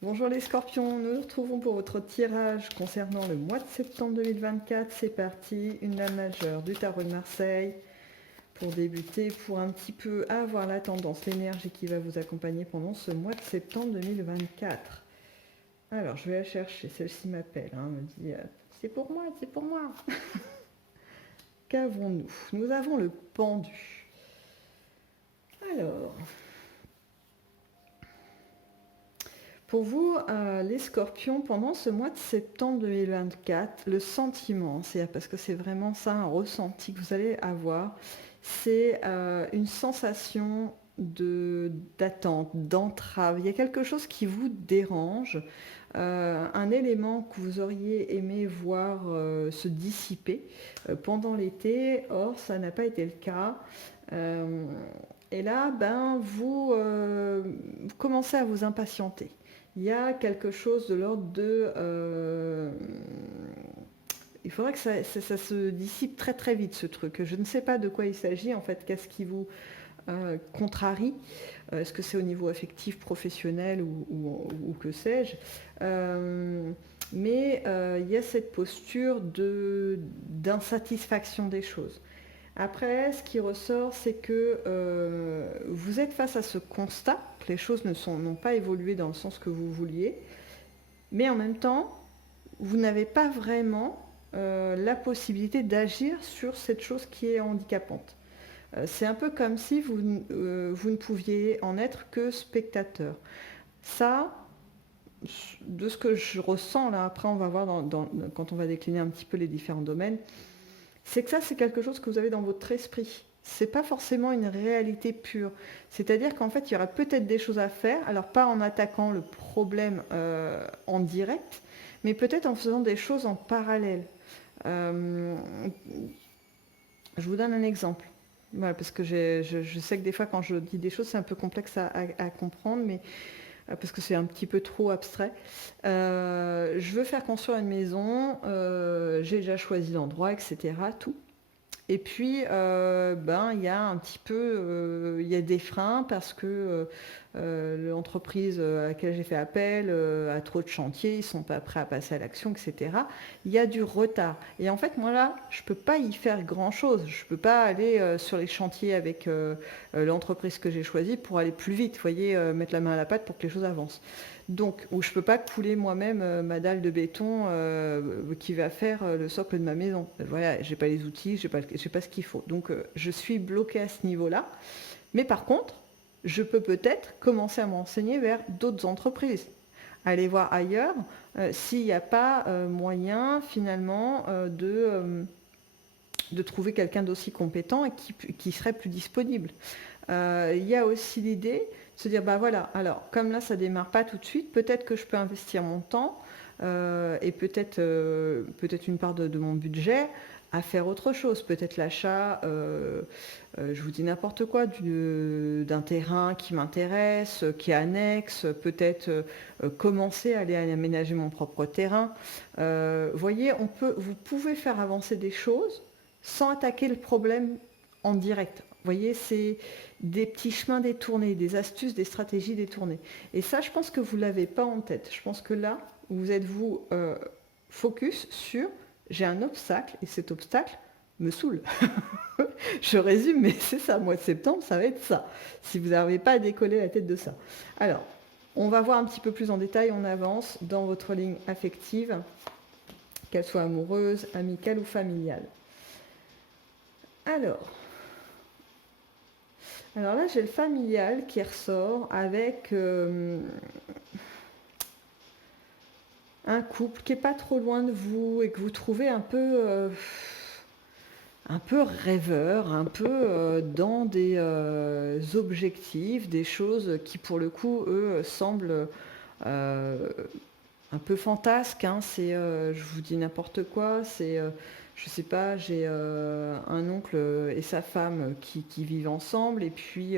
Bonjour les scorpions, nous nous retrouvons pour votre tirage concernant le mois de septembre 2024. C'est parti, une lame majeure du tarot de Marseille pour débuter, pour un petit peu avoir la tendance, l'énergie qui va vous accompagner pendant ce mois de septembre 2024. Alors je vais la chercher, celle-ci m'appelle, me dit c'est pour moi, c'est pour moi. Qu'avons-nous? Nous avons le pendu. Alors, pour vous, les scorpions, pendant ce mois de septembre 2024, le sentiment, parce que c'est vraiment ça, un ressenti que vous allez avoir, c'est une sensation d'attente, d'entrave. Il y a quelque chose qui vous dérange, un élément que vous auriez aimé voir se dissiper pendant l'été. Or, ça n'a pas été le cas. Euh, et là, vous commencez à vous impatienter. Il y a quelque chose de l'ordre de... il faudrait que ça se dissipe très très vite ce truc. Je ne sais pas de quoi il s'agit en fait, qu'est-ce qui vous contrarie. Est-ce que c'est au niveau affectif, professionnel ou que sais-je. Mais il y a cette posture d'insatisfaction des choses. Après, ce qui ressort, c'est que vous êtes face à ce constat que les choses n'ont pas évolué dans le sens que vous vouliez, mais en même temps, vous n'avez pas vraiment la possibilité d'agir sur cette chose qui est handicapante. C'est un peu comme si vous ne pouviez en être que spectateur. Ça, de ce que je ressens là, après on va voir quand on va décliner un petit peu les différents domaines, c'est que ça, c'est quelque chose que vous avez dans votre esprit. C'est pas forcément une réalité pure. C'est-à-dire qu'en fait, il y aura peut-être des choses à faire, alors pas en attaquant le problème en direct, mais peut-être en faisant des choses en parallèle. Euh, je vous donne un exemple. Voilà, parce que je sais que des fois, quand je dis des choses, c'est un peu complexe à comprendre, mais parce que c'est un petit peu trop abstrait. Je veux faire construire une maison, j'ai déjà choisi l'endroit, etc. Tout. Et puis, il y a un petit peu, il y a des freins parce que l'entreprise à laquelle j'ai fait appel a trop de chantiers, ils ne sont pas prêts à passer à l'action, etc. Il y a du retard. Et en fait, moi là, je ne peux pas y faire grand-chose. Je ne peux pas aller sur les chantiers avec l'entreprise que j'ai choisie pour aller plus vite, vous voyez, mettre la main à la pâte pour que les choses avancent. Donc, où je ne peux pas couler moi-même ma dalle de béton qui va faire le socle de ma maison. Voilà, j'ai pas les outils, j'ai pas ce qu'il faut. Donc, je suis bloquée à ce niveau-là. Mais par contre, je peux peut-être commencer à m'enseigner vers d'autres entreprises. Aller voir ailleurs s'il n'y a pas moyen finalement de trouver quelqu'un d'aussi compétent et qui serait plus disponible. Il y a aussi l'idée de se dire, bah voilà, alors comme là ça démarre pas tout de suite, peut-être que je peux investir mon temps et peut-être une part de mon budget à faire autre chose, peut-être l'achat, je vous dis n'importe quoi, d'un terrain qui m'intéresse, qui est annexe, peut-être commencer à aller aménager mon propre terrain. Voyez, vous pouvez faire avancer des choses sans attaquer le problème en direct. Vous voyez, c'est des petits chemins détournés, des astuces, des stratégies détournées. Et ça, je pense que vous ne l'avez pas en tête. Je pense que là, vous êtes focus sur j'ai un obstacle et cet obstacle me saoule. Je résume, mais c'est ça, mois de septembre, ça va être ça. Si vous n'arrivez pas à décoller la tête de ça. Alors, on va voir un petit peu plus en détail, on avance dans votre ligne affective, qu'elle soit amoureuse, amicale ou familiale. Alors là, j'ai le familial qui ressort avec un couple qui est pas trop loin de vous et que vous trouvez un peu rêveur, un peu dans des objectifs, des choses qui pour le coup, eux, semblent un peu fantasques. Hein. Je vous dis n'importe quoi, je sais pas, j'ai un oncle et sa femme qui vivent ensemble et puis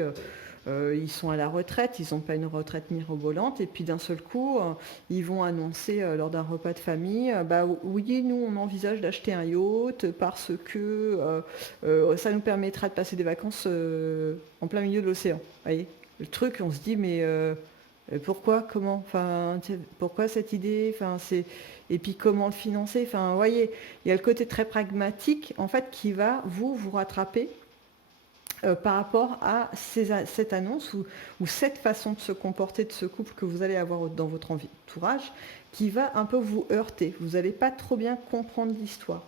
ils sont à la retraite, ils n'ont pas une retraite mirobolante et puis d'un seul coup ils vont annoncer lors d'un repas de famille bah oui, nous on envisage d'acheter un yacht parce que ça nous permettra de passer des vacances en plein milieu de l'océan. Vous voyez le truc, on se dit mais Pourquoi, comment, enfin, pourquoi cette idée, enfin, et puis comment le financer, enfin, vous voyez, il y a le côté très pragmatique, en fait, qui va vous rattraper par rapport à cette annonce ou cette façon de se comporter de ce couple que vous allez avoir dans votre entourage, qui va un peu vous heurter. Vous n'allez pas trop bien comprendre l'histoire.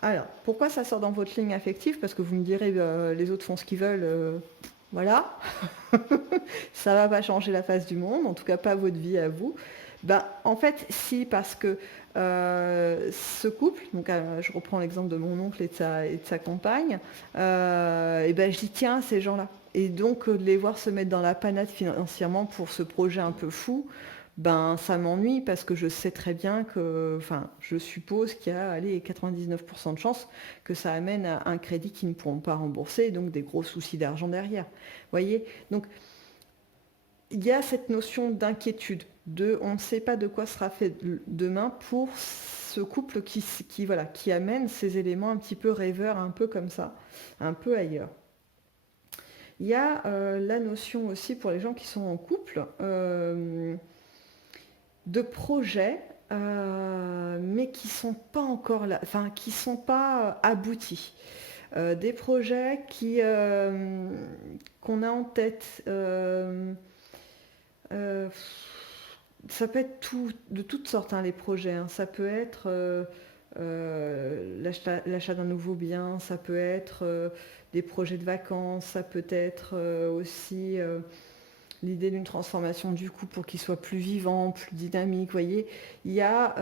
Alors, pourquoi ça sort dans votre ligne affective? Parce que vous me direz, les autres font ce qu'ils veulent, voilà. Ça va pas changer la face du monde, en tout cas pas votre vie à vous. Ben, en fait, si, parce que ce couple, donc je reprends l'exemple de mon oncle et de sa compagne, et ben je dis tiens, ces gens-là. Et donc de les voir se mettre dans la panade financièrement pour ce projet un peu fou, ben ça m'ennuie parce que je sais très bien que, enfin, je suppose qu'il y a allez, 99% de chances que ça amène à un crédit qu'ils ne pourront pas rembourser, et donc des gros soucis d'argent derrière. Vous voyez? Donc il y a cette notion d'inquiétude, de on ne sait pas de quoi sera fait demain pour ce couple voilà, qui amène ces éléments un petit peu rêveurs, un peu comme ça, un peu ailleurs. Il y a la notion aussi pour les gens qui sont en couple de projets, mais qui ne sont pas encore là, enfin qui ne sont pas aboutis. Des projets qu'on a en tête. Ça peut être de toutes sortes, hein, les projets. Hein. Ça peut être l'achat d'un nouveau bien, ça peut être des projets de vacances, ça peut être aussi l'idée d'une transformation du coup pour qu'il soit plus vivant, plus dynamique. Vous voyez, il y a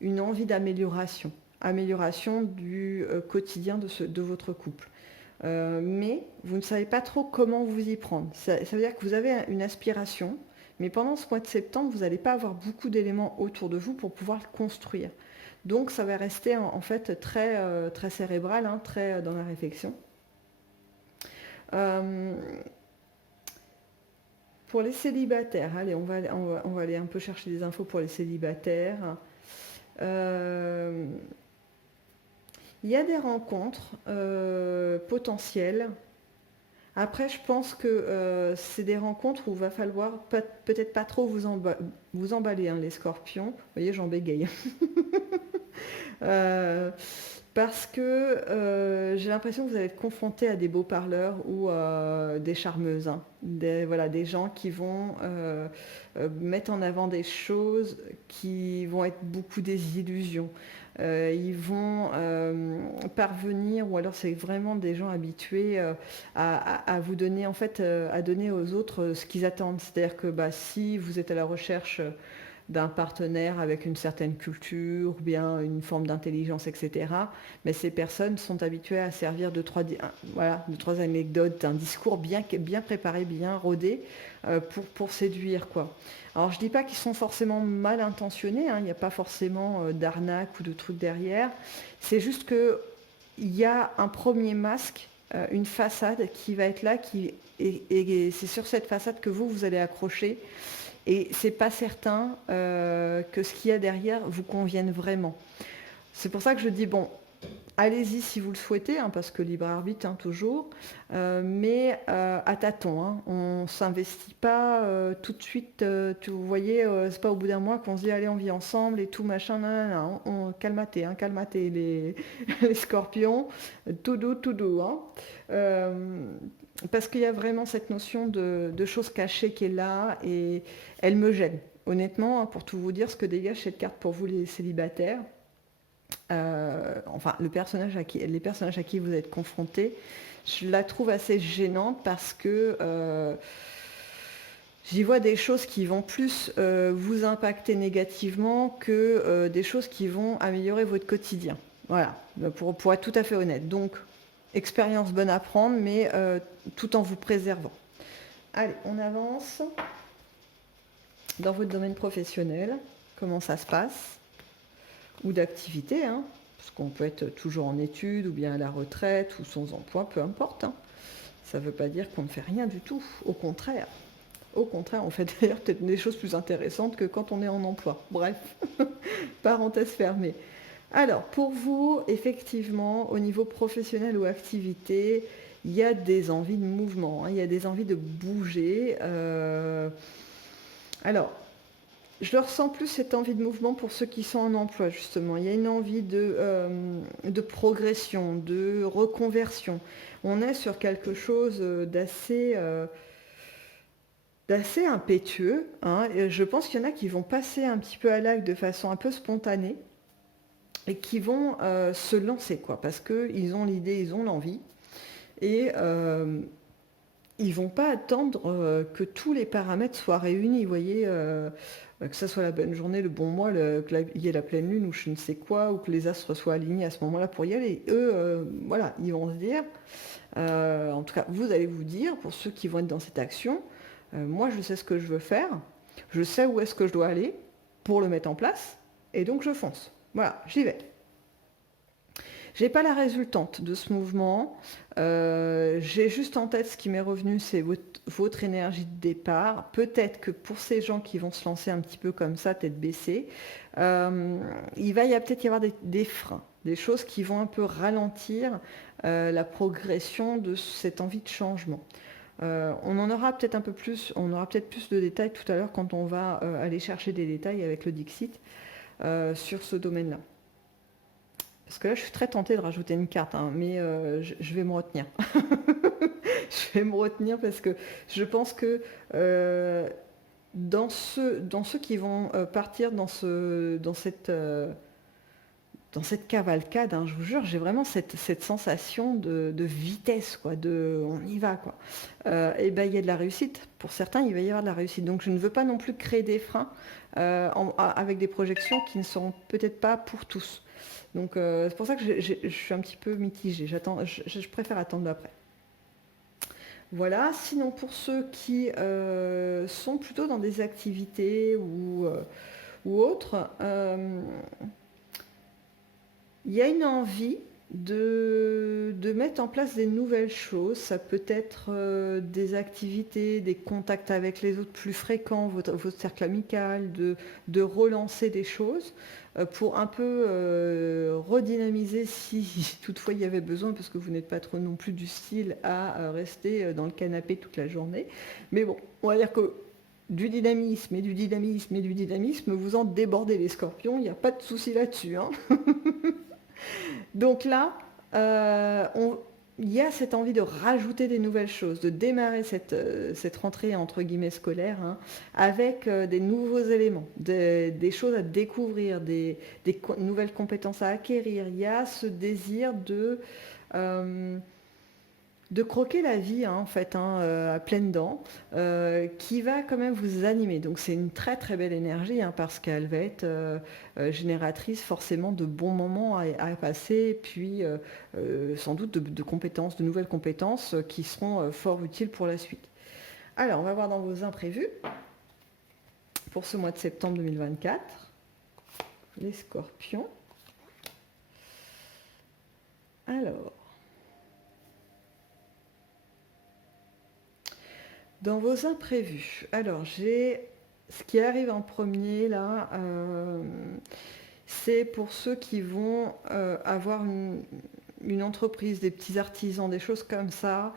une envie d'amélioration, amélioration du quotidien de votre couple. Mais vous ne savez pas trop comment vous y prendre. Ça veut dire que vous avez une aspiration, mais pendant ce mois de septembre, vous n'allez pas avoir beaucoup d'éléments autour de vous pour pouvoir le construire. Donc ça va rester en fait très, très cérébral, hein, très dans la réflexion. Pour les célibataires, allez, on va aller un peu chercher des infos pour les célibataires. Il y a des rencontres potentielles. Après, je pense que c'est des rencontres où il va falloir peut-être pas trop vous emballer, hein, les scorpions. Vous voyez, j'en bégaye. Parce que j'ai l'impression que vous allez être confronté à des beaux parleurs ou des charmeuses, hein. Des gens qui vont mettre en avant des choses qui vont être beaucoup des illusions. Ils vont parvenir, ou alors c'est vraiment des gens habitués à vous donner, en fait, à donner aux autres ce qu'ils attendent. C'est-à-dire que si vous êtes à la recherche d'un partenaire avec une certaine culture, bien une forme d'intelligence, etc. Mais ces personnes sont habituées à servir de trois anecdotes, d'un discours bien préparé, bien rodé pour séduire, quoi. Alors je ne dis pas qu'ils sont forcément mal intentionnés, hein, il n'y a pas forcément d'arnaque ou de trucs derrière. C'est juste qu'il y a un premier masque, une façade qui va être là, et c'est sur cette façade que vous allez accrocher. Et c'est pas certain que ce qu'il y a derrière vous convienne vraiment. C'est pour ça que je dis, bon, allez-y si vous le souhaitez, hein, parce que libre arbitre, hein, toujours, mais à tâtons. Hein, on ne s'investit pas tout de suite, vous voyez, c'est pas au bout d'un mois qu'on se dit, allez, on vit ensemble et tout, machin, calmatez, hein, calmatez les, les scorpions, tout doux. Hein. Parce qu'il y a vraiment cette notion de choses cachées qui est là et elle me gêne. Honnêtement, hein, pour tout vous dire, ce que dégage cette carte pour vous les célibataires, enfin les personnages à qui vous êtes confrontés, je la trouve assez gênante parce que j'y vois des choses qui vont plus vous impacter négativement que des choses qui vont améliorer votre quotidien. Voilà, pour être tout à fait honnête. Donc, expérience bonne à prendre, mais tout en vous préservant. Allez, on avance. Dans votre domaine professionnel, comment ça se passe? Ou d'activité, hein, parce qu'on peut être toujours en études, ou bien à la retraite, ou sans emploi, peu importe. Hein. Ça ne veut pas dire qu'on ne fait rien du tout. Au contraire. Au contraire, on fait d'ailleurs peut-être des choses plus intéressantes que quand on est en emploi. Bref, parenthèse fermée. Alors, pour vous, effectivement, au niveau professionnel ou activité, il y a des envies de mouvement, hein, il y a des envies de bouger. Alors, je ressens plus cette envie de mouvement pour ceux qui sont en emploi, justement. Il y a une envie de progression, de reconversion. On est sur quelque chose d'assez impétueux, hein. Et je pense qu'il y en a qui vont passer un petit peu à l'acte de façon un peu spontanée et qui vont se lancer, quoi, parce qu'ils ont l'idée, ils ont l'envie. Et ils vont pas attendre que tous les paramètres soient réunis, vous voyez, que ça soit la bonne journée, le bon mois, qu'il y ait la pleine lune ou je ne sais quoi, ou que les astres soient alignés à ce moment-là pour y aller. Eux, voilà, ils vont se dire, en tout cas, vous allez vous dire, pour ceux qui vont être dans cette action, moi je sais ce que je veux faire, je sais où est-ce que je dois aller pour le mettre en place, et donc je fonce. Voilà, j'y vais. J'ai pas la résultante de ce mouvement. J'ai juste en tête ce qui m'est revenu, c'est votre énergie de départ. Peut-être que pour ces gens qui vont se lancer un petit peu comme ça, tête baissée, il va peut-être y avoir des freins, des choses qui vont un peu ralentir la progression de cette envie de changement. On en aura peut-être un peu plus, on aura peut-être plus de détails tout à l'heure quand on va aller chercher des détails avec le Dixit sur ce domaine-là. Parce que là, je suis très tentée de rajouter une carte, hein, mais je vais me retenir. Je vais me retenir parce que je pense que dans ceux qui vont partir dans cette cavalcade, hein, je vous jure, j'ai vraiment cette sensation de vitesse, quoi, on y va, quoi. Et ben, il y a de la réussite. Pour certains, il va y avoir de la réussite. Donc, je ne veux pas non plus créer des freins avec des projections qui ne seront peut-être pas pour tous. Donc, c'est pour ça que je suis un petit peu mitigée. Je préfère attendre après. Voilà. Sinon, pour ceux qui sont plutôt dans des activités ou autres, il y a une envie de mettre en place des nouvelles choses. Ça peut être des activités, des contacts avec les autres plus fréquents, votre cercle amical, de relancer des choses pour un peu redynamiser si toutefois il y avait besoin, parce que vous n'êtes pas trop non plus du style à rester dans le canapé toute la journée. Mais bon, on va dire que du dynamisme et du dynamisme et du dynamisme, vous en débordez les scorpions, il n'y a pas de souci là-dessus, hein. Donc là, il y a cette envie de rajouter des nouvelles choses, de démarrer cette rentrée entre guillemets scolaire, hein, avec des nouveaux éléments, des choses à découvrir, des nouvelles compétences à acquérir. Il y a ce désir de croquer la vie, hein, en fait, hein, à pleines dents, qui va quand même vous animer. Donc c'est une très très belle énergie, hein, parce qu'elle va être génératrice forcément de bons moments à passer, puis sans doute de compétences, de nouvelles compétences qui seront fort utiles pour la suite. Alors, on va voir dans vos imprévus pour ce mois de septembre 2024, les scorpions. Alors, dans vos imprévus, alors j'ai ce qui arrive en premier là, c'est pour ceux qui vont avoir une entreprise, des petits artisans, des choses comme ça.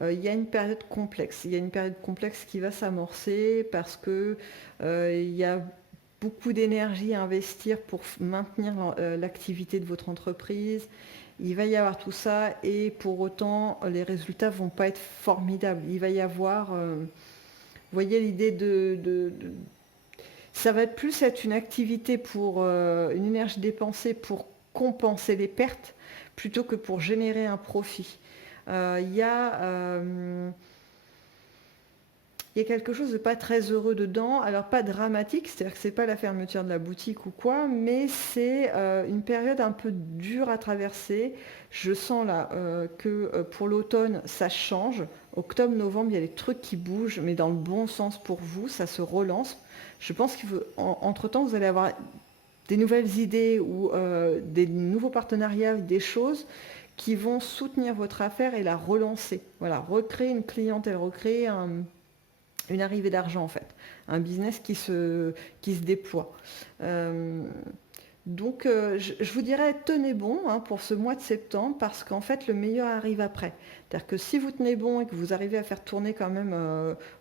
Il y a une période complexe. Il y a une période complexe qui va s'amorcer parce que il y a beaucoup d'énergie à investir pour maintenir l'activité de votre entreprise. Il va y avoir tout ça et pour autant, les résultats ne vont pas être formidables. Il va y avoir, vous voyez, l'idée ça va plus être une activité pour une énergie dépensée pour compenser les pertes plutôt que pour générer un profit. Il y a quelque chose de pas très heureux dedans, alors pas dramatique, c'est-à-dire que c'est pas la fermeture de la boutique ou quoi, mais c'est une période un peu dure à traverser. Je sens là que pour l'automne, ça change. Octobre, novembre, il y a des trucs qui bougent, mais dans le bon sens pour vous, ça se relance. Je pense qu'entre-temps, vous allez avoir des nouvelles idées ou des nouveaux partenariats, des choses qui vont soutenir votre affaire et la relancer. Voilà, recréer une clientèle, recréer une arrivée d'argent en fait, un business qui se déploie. Donc, je vous dirais, tenez bon hein, pour ce mois de septembre parce qu'en fait, le meilleur arrive après. C'est-à-dire que si vous tenez bon et que vous arrivez à faire tourner quand même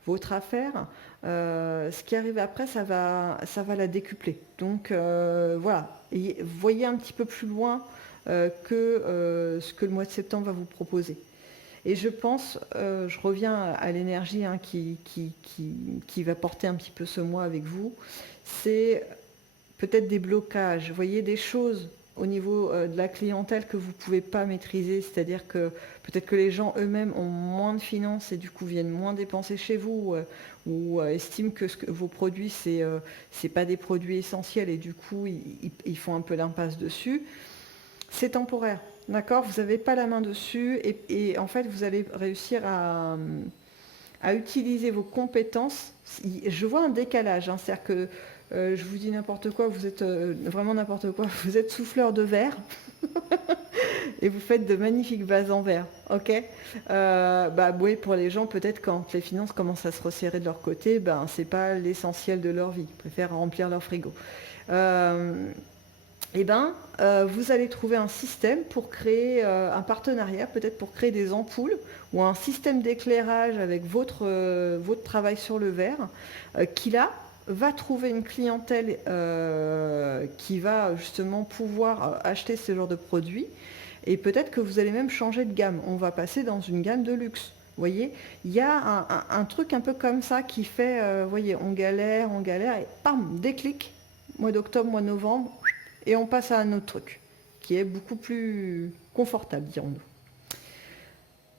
votre affaire, ce qui arrive après, ça va la décupler. Donc, voilà. Et voyez un petit peu plus loin que ce que le mois de septembre va vous proposer. Et je pense, je reviens à l'énergie hein, qui va porter un petit peu ce mois avec vous, c'est peut-être des blocages, vous voyez, des choses au niveau de la clientèle que vous ne pouvez pas maîtriser, c'est-à-dire que peut-être que les gens eux-mêmes ont moins de finances et du coup viennent moins dépenser chez vous ou estiment que, vos produits, c'est pas des produits essentiels et du coup ils font un peu l'impasse dessus. C'est temporaire, d'accord? Vous n'avez pas la main dessus et en fait vous allez réussir à utiliser vos compétences. Je vois un décalage, hein, c'est-à-dire que je vous dis n'importe quoi, vous êtes vraiment n'importe quoi, vous êtes souffleur de verre et vous faites de magnifiques vases en verre, ok. Bah oui, pour les gens, peut-être quand les finances commencent à se resserrer de leur côté, ben c'est pas l'essentiel de leur vie, ils préfèrent remplir leur frigo. Eh ben, vous allez trouver un système pour créer un partenariat, peut-être pour créer des ampoules ou un système d'éclairage avec votre travail sur le verre, qui là va trouver une clientèle qui va justement pouvoir acheter ce genre de produits. Et peut-être que vous allez même changer de gamme. On va passer dans une gamme de luxe. Vous voyez, il y a un truc un peu comme ça qui fait, vous voyez, on galère, et bam, déclic, mois d'octobre, mois de novembre, et on passe à un autre truc, qui est beaucoup plus confortable, dirons-nous.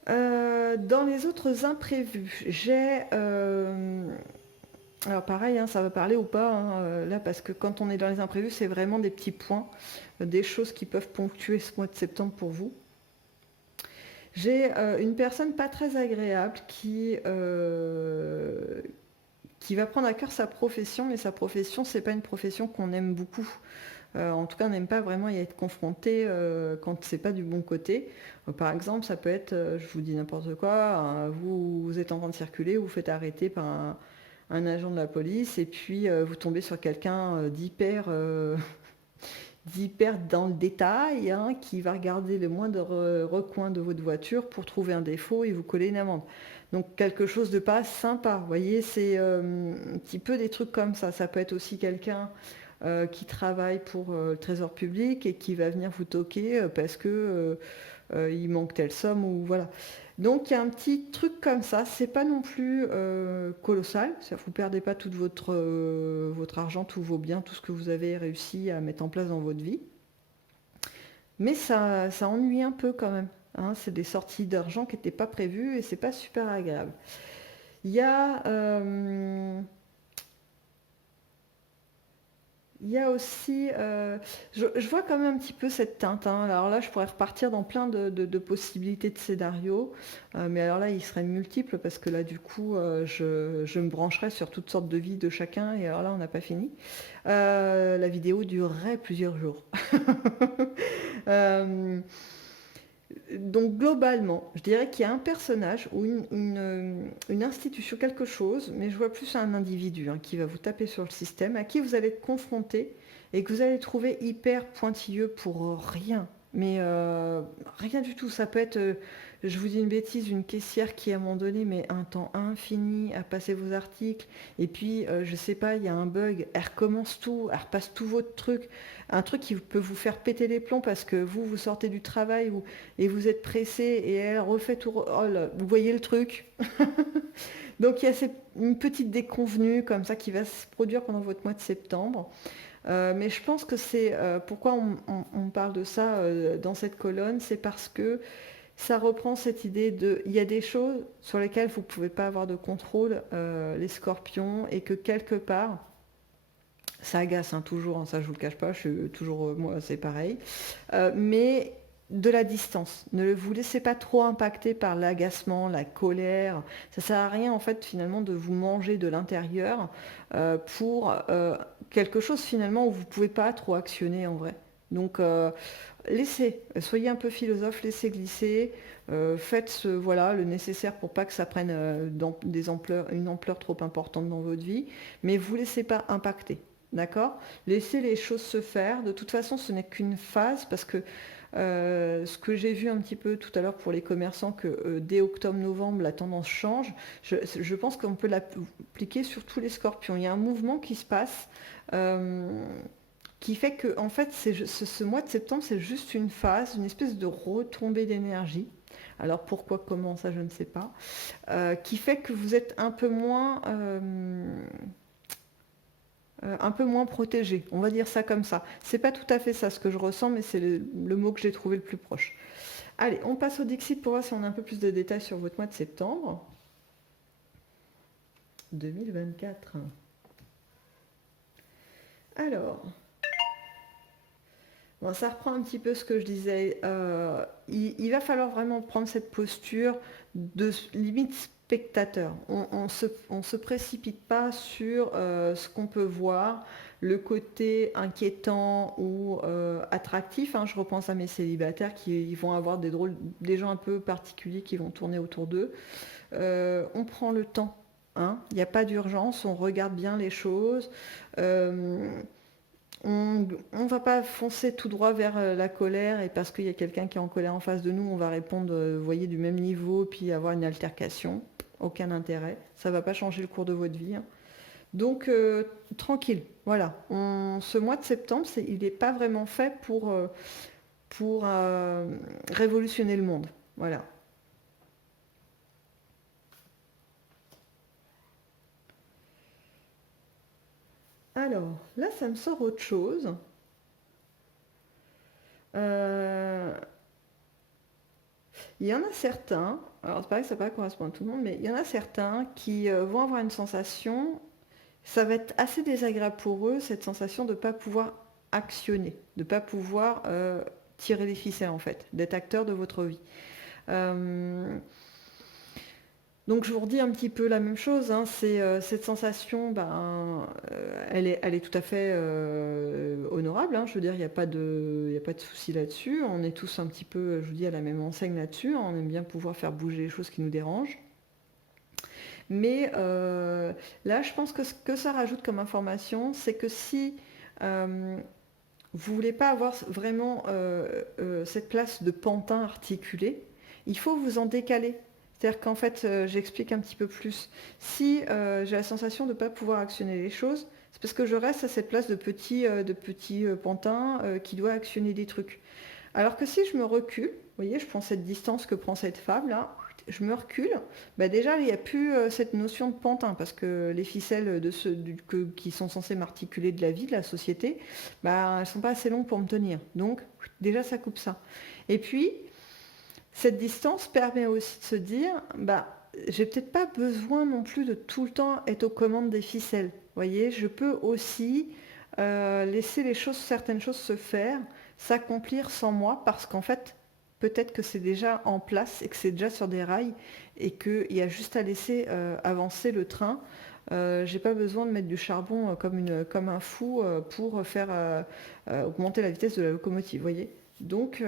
Dans les autres imprévus, j'ai... alors pareil, hein, ça va parler ou pas, hein, là, parce que quand on est dans les imprévus, c'est vraiment des petits points, des choses qui peuvent ponctuer ce mois de septembre pour vous. J'ai une personne pas très agréable qui va prendre à cœur sa profession, mais sa profession, c'est pas une profession qu'on aime beaucoup. En tout cas, on n'aime pas vraiment y être confronté quand c'est pas du bon côté. Par exemple, ça peut être, je vous dis n'importe quoi, vous êtes en train de circuler, vous faites arrêter par un agent de la police et puis vous tombez sur quelqu'un d'hyper dans le détail, hein, qui va regarder le moindre recoin de votre voiture pour trouver un défaut et vous coller une amende. Donc quelque chose de pas sympa, vous voyez, c'est un petit peu des trucs comme ça. Ça peut être aussi quelqu'un qui travaille pour le Trésor public et qui va venir vous toquer parce que il manque telle somme ou voilà. Donc il y a un petit truc comme ça, c'est pas non plus colossal, vous ne perdez pas tout votre argent, tous vos biens, tout ce que vous avez réussi à mettre en place dans votre vie. Mais ça ennuie un peu quand même, hein, c'est des sorties d'argent qui n'étaient pas prévues et c'est pas super agréable. Il y a Il y a aussi, je vois quand même un petit peu cette teinte, hein. Alors là, je pourrais repartir dans plein de possibilités de scénarios, mais alors là, ils seraient multiples parce que là, du coup, je me brancherais sur toutes sortes de vies de chacun et alors là, on n'a pas fini. La vidéo durerait plusieurs jours. Euh, donc globalement, je dirais qu'il y a un personnage ou une institution, quelque chose, mais je vois plus un individu hein, qui va vous taper sur le système, à qui vous allez être confronté et que vous allez trouver hyper pointilleux pour rien. Mais rien du tout. Ça peut être, je vous dis une bêtise, une caissière qui à un moment donné met un temps infini à passer vos articles. Et puis, je sais pas, il y a un bug, elle recommence tout, elle repasse tout votre truc. Un truc qui peut vous faire péter les plombs parce que vous sortez du travail et vous êtes pressé et elle refait tout. Oh là, vous voyez le truc. Donc il y a une petite déconvenue comme ça qui va se produire pendant votre mois de septembre. Mais je pense que c'est pourquoi on parle de ça dans cette colonne, c'est parce que ça reprend cette idée de il y a des choses sur lesquelles vous ne pouvez pas avoir de contrôle, les scorpions, et que quelque part, ça agace hein, toujours, hein, ça je vous le cache pas, je suis toujours, moi c'est pareil, mais de la distance. Ne vous laissez pas trop impacter par l'agacement, la colère. Ça sert à rien en fait finalement de vous manger de l'intérieur pour quelque chose finalement où vous pouvez pas trop actionner en vrai. Donc soyez un peu philosophe, laissez glisser, faites voilà, le nécessaire pour pas que ça prenne une ampleur trop importante dans votre vie, mais vous laissez pas impacter. d'accord? Laissez les choses se faire. De toute façon, ce n'est qu'une phase parce que ce que j'ai vu un petit peu tout à l'heure pour les commerçants, que dès octobre-novembre, la tendance change, je pense qu'on peut l'appliquer sur tous les scorpions. Il y a un mouvement qui se passe euh, qui fait que, en fait, ce mois de septembre, c'est juste une phase, une espèce de retombée d'énergie. Alors pourquoi, comment, ça, je ne sais pas. Qui fait que vous êtes un peu moins protégé, on va dire ça comme ça. C'est pas tout à fait ça ce que je ressens, mais c'est le mot que j'ai trouvé le plus proche. Allez, on passe au Dixit pour voir si on a un peu plus de détails sur votre mois de septembre 2024. Alors, bon, ça reprend un petit peu ce que je disais. Il va falloir vraiment prendre cette posture de limite spectateur. On se précipite pas sur ce qu'on peut voir, le côté inquiétant ou attractif, hein. Je repense à mes célibataires qui ils vont avoir des gens un peu particuliers qui vont tourner autour d'eux. On prend le temps, hein. Il n'y a pas d'urgence, on regarde bien les choses. Euh, on ne va pas foncer tout droit vers la colère et parce qu'il y a quelqu'un qui est en colère en face de nous, on va répondre, vous voyez, du même niveau, puis avoir une altercation. Aucun intérêt. Ça ne va pas changer le cours de votre vie, hein. Donc, tranquille. Voilà. Ce mois de septembre, il n'est pas vraiment fait pour révolutionner le monde. Voilà. Alors, là, ça me sort autre chose. Euh, Il y en a certains, alors c'est pareil, ça va pas correspondre à tout le monde, mais il y en a certains qui vont avoir une sensation, ça va être assez désagréable pour eux, cette sensation de ne pas pouvoir actionner, de ne pas pouvoir tirer les ficelles en fait, d'être acteur de votre vie. Euh, donc je vous redis un petit peu la même chose, hein. C'est cette sensation, elle est tout à fait honorable, hein. Je veux dire, il y a pas de souci là-dessus. On est tous un petit peu, je vous dis, à la même enseigne là-dessus, hein. On aime bien pouvoir faire bouger les choses qui nous dérangent. Mais là, je pense que ce que ça rajoute comme information, c'est que si euh, vous voulez pas avoir vraiment cette place de pantin articulé, il faut vous en décaler. C'est-à-dire qu'en fait, j'explique un petit peu plus. Si j'ai la sensation de ne pas pouvoir actionner les choses, c'est parce que je reste à cette place de petit pantin qui doit actionner des trucs. Alors que si je me recule, vous voyez, je prends cette distance que prend cette femme là, je me recule, bah déjà il n'y a plus cette notion de pantin parce que les ficelles qui sont censées m'articuler de la vie, de la société, bah, elles ne sont pas assez longues pour me tenir. Donc déjà ça coupe ça. Et puis cette distance permet aussi de se dire, bah j'ai peut-être pas besoin non plus de tout le temps être aux commandes des ficelles. Vous voyez, je peux aussi laisser certaines choses se faire, s'accomplir sans moi, parce qu'en fait, peut-être que c'est déjà en place et que c'est déjà sur des rails et qu'il y a juste à laisser avancer le train. J'ai pas besoin de mettre du charbon comme un fou pour faire augmenter la vitesse de la locomotive, vous voyez. Donc,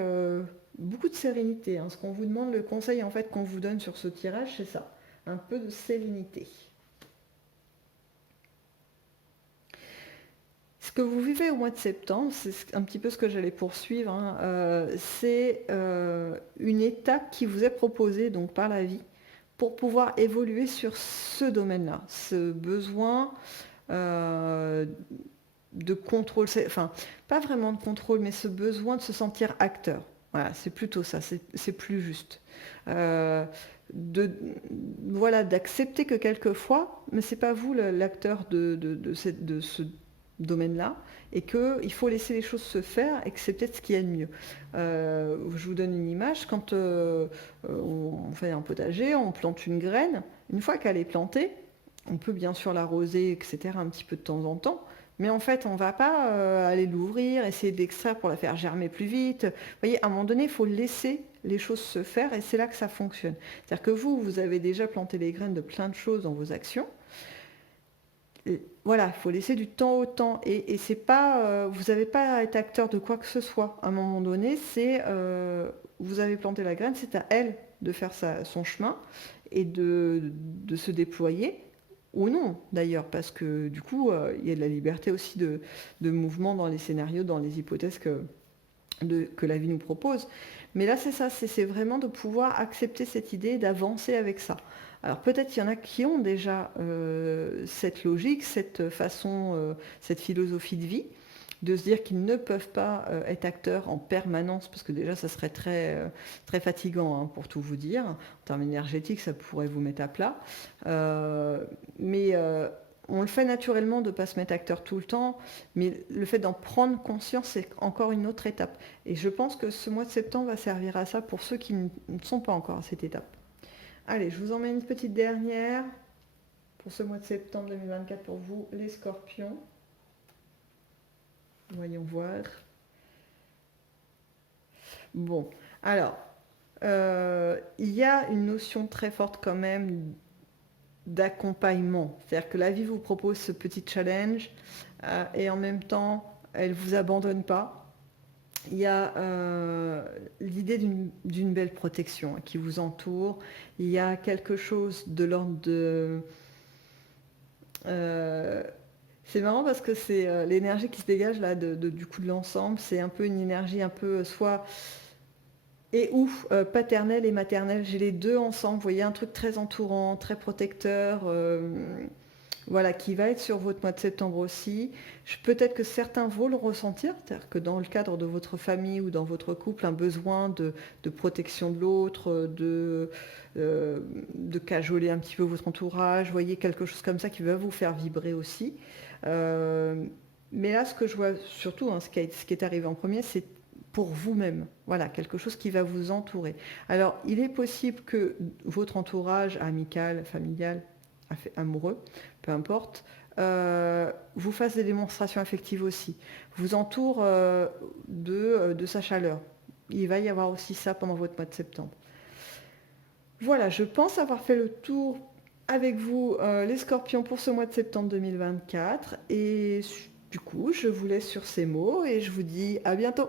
beaucoup de sérénité, hein. Ce qu'on vous demande, le conseil en fait qu'on vous donne sur ce tirage, c'est ça, un peu de sérénité. Ce que vous vivez au mois de septembre, c'est un petit peu ce que j'allais poursuivre, hein. C'est une étape qui vous est proposée donc par la vie pour pouvoir évoluer sur ce domaine-là, ce besoin euh, de contrôle, enfin pas vraiment de contrôle, mais ce besoin de se sentir acteur. Voilà, c'est plutôt ça, c'est plus juste. Euh, de, voilà, d'accepter que quelquefois, mais c'est pas vous l'acteur de ce domaine-là, et qu'il faut laisser les choses se faire, et que c'est peut-être ce qu'il y a de mieux. Je vous donne une image, quand on fait un potager, on plante une graine, une fois qu'elle est plantée, on peut bien sûr l'arroser, etc., un petit peu de temps en temps, mais en fait, on ne va pas aller l'ouvrir, essayer d'extraire pour la faire germer plus vite. Vous voyez, à un moment donné, il faut laisser les choses se faire, et c'est là que ça fonctionne. C'est-à-dire que vous avez déjà planté les graines de plein de choses dans vos actions. Et voilà, il faut laisser du temps au temps. Et c'est pas, vous n'avez pas à être acteur de quoi que ce soit. À un moment donné, vous avez planté la graine, c'est à elle de faire son chemin et de se déployer. ou non d'ailleurs, parce que du coup, il y a de la liberté aussi de mouvement dans les scénarios, dans les hypothèses que la vie nous propose. Mais là, c'est ça, c'est vraiment de pouvoir accepter cette idée, d'avancer avec ça. Alors peut-être qu'il y en a qui ont déjà cette logique, cette façon, cette philosophie de vie, de se dire qu'ils ne peuvent pas être acteurs en permanence, parce que déjà ça serait très fatigant, hein, pour tout vous dire. En termes énergétiques, ça pourrait vous mettre à plat. Mais on le fait naturellement de ne pas se mettre acteur tout le temps, mais le fait d'en prendre conscience, c'est encore une autre étape. Et je pense que ce mois de septembre va servir à ça pour ceux qui ne sont pas encore à cette étape. Allez, je vous emmène une petite dernière pour ce mois de septembre 2024 pour vous, les scorpions. Voyons voir. Bon, alors, il y a une notion très forte quand même d'accompagnement. C'est-à-dire que la vie vous propose ce petit challenge et en même temps, elle ne vous abandonne pas. Il y a l'idée d'une belle protection qui vous entoure. Il y a quelque chose de l'ordre de... c'est marrant parce que c'est l'énergie qui se dégage là du coup de l'ensemble. C'est un peu une énergie un peu soit... Et ou paternelle et maternelle, j'ai les deux ensemble. Vous voyez, un truc très entourant, très protecteur, voilà, qui va être sur votre mois de septembre aussi. Peut-être que certains vont le ressentir, c'est-à-dire que dans le cadre de votre famille ou dans votre couple, un besoin de protection de l'autre, de cajoler un petit peu votre entourage, vous voyez, quelque chose comme ça qui va vous faire vibrer aussi. Mais là, ce que je vois surtout, hein, ce qui est arrivé en premier, c'est pour vous-même. Voilà, quelque chose qui va vous entourer. Alors, il est possible que votre entourage amical, familial, amoureux, peu importe, vous fasse des démonstrations affectives aussi, vous entoure de sa chaleur. Il va y avoir aussi ça pendant votre mois de septembre. Voilà, je pense avoir fait le tour avec vous, les scorpions, pour ce mois de septembre 2024. Et du coup, je vous laisse sur ces mots et je vous dis à bientôt.